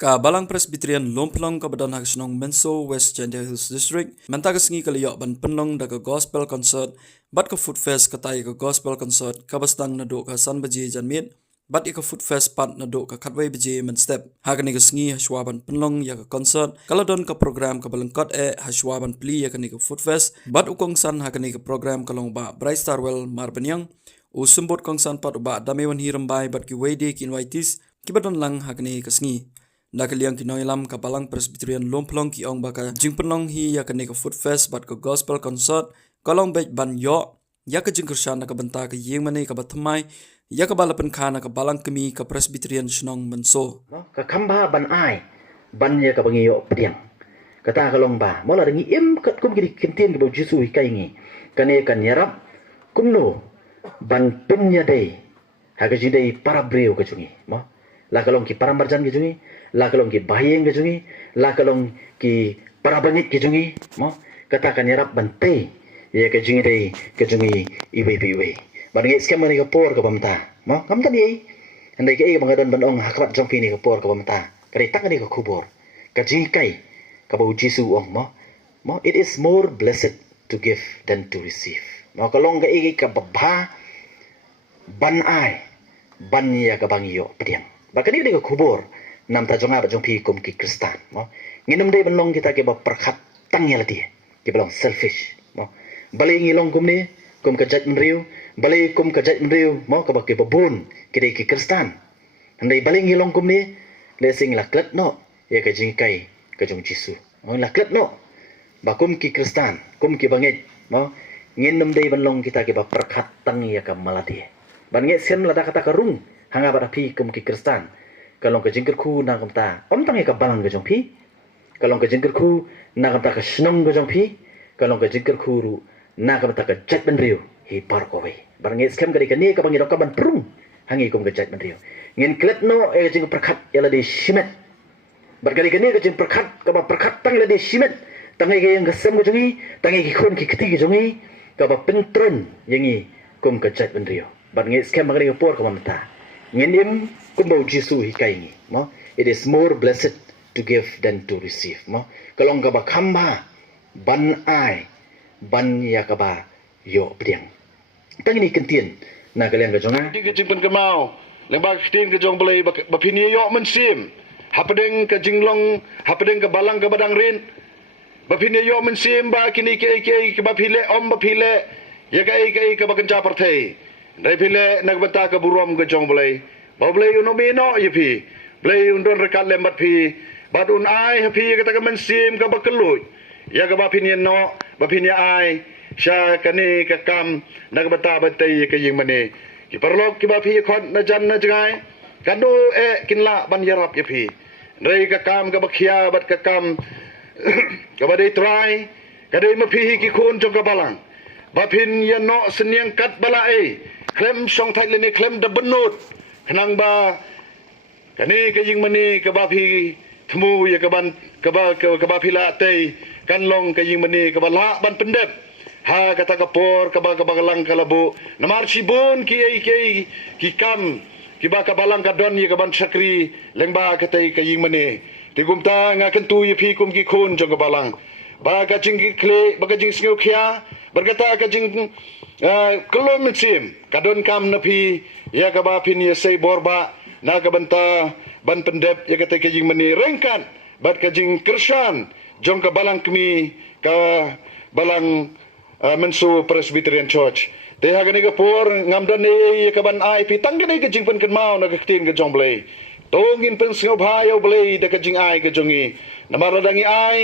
Ka Balang Presbyterian Lomplong ka badan haksnong Menso West Gender Hills District menta singi kaliyok ban penlong da ka gospel concert bat ka food fest ka tai ka gospel concert ka bastang na do ka san baji janmit bat ka food fest pat na do ka khatwai baji men step hakani ka singi haswa ban penlong ya ka concert kaladon ka program ka balangkot haswa ban pli ya ka food fest bat ukong san hakani ka program kalong ba Bright Starwell Marbanyang usumbot kong san pat ba damewan hirambai bat ki wede ki invites ki badon lang hakani ka singi Nakaliang kinoilam ka Balang Presbyterian Lomplong ki ong baka jingpenong hi ya ka food fest bat ka gospel concert kalong bet ban yo ya ka jingkershan na ka banta ka yeng mane ka batmai ya ka balapan kana ka Balang kami ka Presbyterian Shnong Menso ka kamba ban ai ban ya ka bangiyo pediang kata kalong ba mola ringi im kat kum gidi kentien ke Jesu kai ngi kane kan yarap kumno ban penya dei ha ka jidei para breu ka jungi mo la kalong ki parambarjan ke jungi la kalong ki bahayeng ke jungi la kalong ki parabangit ke jungi mo katakan yarap bante ya ke jungi dei ke jungi iwe barngi skam ni ka por ka pamta mo kamta ni andai ke bangadon banong hakrat jongpi ni ka por ka pamta kare tak ni ka kubur ka jingkai ka bau Jesu ong mo it is more blessed to give than to receive mo kalong ka ka babha ban ai ban ya ka bangiyo pediang bakani ni ka kubur nam ta jonga ba jongpi kum ki kristan mo nginum dei banlong kita ke ba perkhat tang ya lati ke belong selfish mo bali ngilong kum ni kum ka jat mriu bali kum ka jat mriu mo ka ba ke babun ke dei ki kristan andai bali ngilong kum ni le sing la klat no ya ka jingkai ka jong Jesu mo la klat no ba kum ki kristan kum ki bangit mo nginum dei banlong kita ke ba perkhat tang ya ka malati ban nge sem la kata ka rung hanga ba pi kum ki kristan kalong ka jingker khu na kamta om tang ka balang ka jong pi kalong ka jingker khu na kamta ka shnong ka jong pi kalong ka jingker khu ru na kamta ka jet ben riu hi par ko wei barang skem ka ni ka bangi ka ban prung hangi kum ka jet ben riu ngin klet no e jing prakhat yala de shimet bar ka ni ka jing prakhat ka ba prakhat tang la de shimet tangai ka yang ka sem ka jongi tangai ki khon ki khti ki jongi ka ba pentron yangi kum ka jet ben riu barang skem ka por ka mamta ngin im kumbau Jesu hikai ni mo it is more blessed to give than to receive mo kalong ka ba khamba ban ai ban ya ka ba yo priang tangini kentien na kaleng ka jonga di ka jingpen ka mau leng ba ktin ka jong belai ba phini yo men sim hapadeng ka jinglong hapadeng ka balang ka badang rin ba phini yo men sim ba kini ke ka ba phile om ba phile ya ka ba kenca partai dai phile nagbata ka burom ka jong belai Bablay uno mino yepi, blay undon rekat lembat pi, badun ai hapi kata ka mensim ka bakelut, ya ka bapin yen no, bapin ya ai, sya kani ka kam nak bata batai ka ying mane, ki perlok ki bapi khot na jan na jangai, kando kinla ban yarap yepi, rei ka kam ka bakhia bat ka kam, ka badai try, ka dei mapi ki khun jong ka balang, bapin yen no senyang kat balai, klem song thai leni klem da benut. Kenang ba kani ka ying mani ka ba phi thmu ya ka ba phi la tei kan long ka ying mani ka ba la ban pendep ha kata ka por ka ba lang ka labu namar sibun ki kam ki ba ka balang ka don ya ka ban sakri leng ba ka tei ka ying mani ti gumta nga kan tu ya phi kum ki khun jong ka balang ba ka jing ki kle ba ka jing sngu khia berkata ka jing kilometrim kadon kam napi ya ka ba pin ya sei borba na ka banta ban pendep ya ka te jing mani rengkan bat ka jing kershan jong ka balang kami ka balang Menso Presbyterian Church te ha gani ka por ngamdan ne ya ka ban ai pi tang gani ka jing pen kan mau na ka tin ka jong blai tongin pen sngau bhayo blai da ka jing ai ka jongi namaradangi ai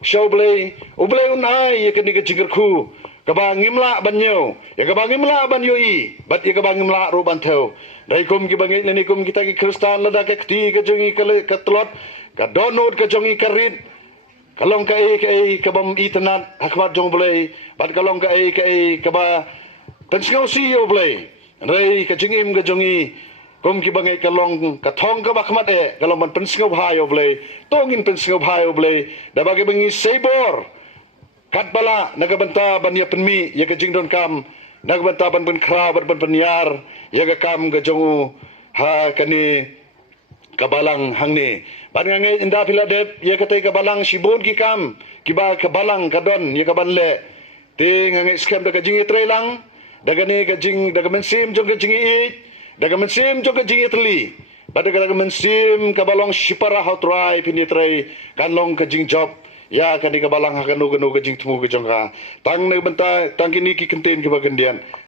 show blai ublai un ai ya ka ni ka jing khu kabang ngimla banyo ya kabang ngimla banyo i bat ya kabang ngimla ro banthau dai kum ki bangai ni kum kita ki kristan lada ka kti ka jongi ka tlot ka donot ka jongi ka rit kalong ka ka bam itanat hakmat jong boleh bat kalong ka ka ba pensngau si yo boleh rei ka jingim ka jongi kum ki bangai kalong ka thong ka bakmat kalong ban pensngau bhayo boleh tongin pensngau bhayo boleh da bagi bangi sebor kat bala nagabanta ban ya penmi ya ka jingdon kam nagbanta ban kra ban penyar ya ga kam ga jongu ha kani kabalang hangni ban ngange inda piladep ye katai kabalang sibun ki kam kiba kabalang kadon ye kaban le te ngange scam daga jingi trailang daga ne ka jing daga mensim jong ka jingi i daga mensim jong ka jingi tli pada daga mensim kabalong sipara hautrai pini trai kanlong ka jing job ya kani kabalang hakanu kanu ka jing temu ka jong ka tang ne benta tang kini ki kenten ki bagendian